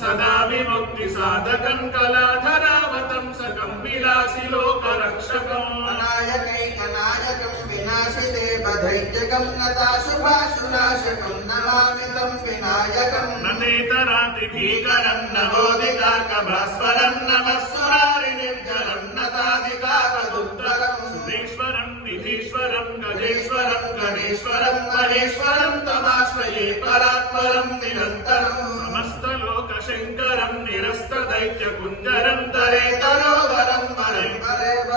सदा विमुक्तिसाधकं कलाधरावतंसकं विलासिलोकरक्षकम् अनायकं विनाशिते बधैत्यकं नताशुभाशुनाशकं नमामि तं विनायकम् न नेतरातिभीकरं नवोदिताकभास्वरं नमः सुरारिनिर्जरं नतादिकाकदुत्तरं सुरेश्वरं निधीश्वरं गजेश्वरं गणेश्वरं महेश्वरं तमाश्रये परात्परं निरन्तरं समस्तलोकशङ्करं निरस्तदैत्यकुञ्जरं तरेतरोदरं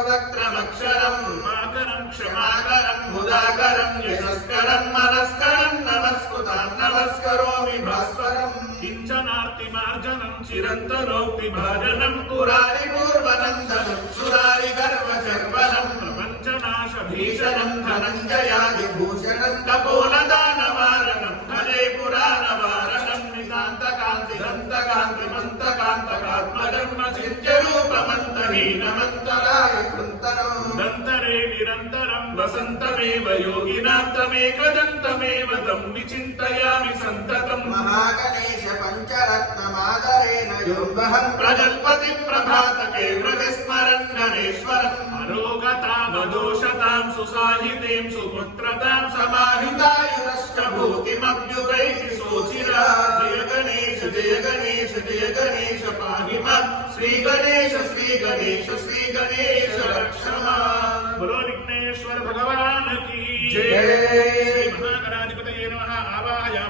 वक्त्रमक्षरं कृपाकरं क्षमाकरं मुदाकरं यशस्करं मनस्करं नमस्कृतां नमस्करोमि भास्वरम् किञ्चनार्तिमार्जनं चिरन्तनोक्तिभाजनं पुरारिपूर्वनन्दनं सुरारिगर्वशर्वनं प्रपञ्चनाशभीषणं धनञ्जयादिभूषणं कपोलदानवारणं भजे पुराणवारणं नितान्तकान्तिदन्तकान्तिमन्तकान्तकात्मजन्मचिन्त्यरूपमन्तहीनमन्तराय कृन्तनं दन्तरे निरन्तरं वसन्तमेव योगिनान्तमेकदन्तमेव तं विचिन्तयामि सन्ततं महागणेश पञ्चरत्नमादरेण योऽहं प्रजल्पति प्रभातके हृदि स्मरन् गणेश्वरम् अरोगतामदोषतां सुसाहितीं सुपुत्रतां समाहितायुरष्टभूतिमभ्युपैति सोचिरा जय गणेश जय गणेश जय गणेश पाहि मां श्री गणेश रक्ष मां। बोलो विघ्नेश्वर भगवान की जय। श्री महागणाधिपतये नमः। आवाहयामि।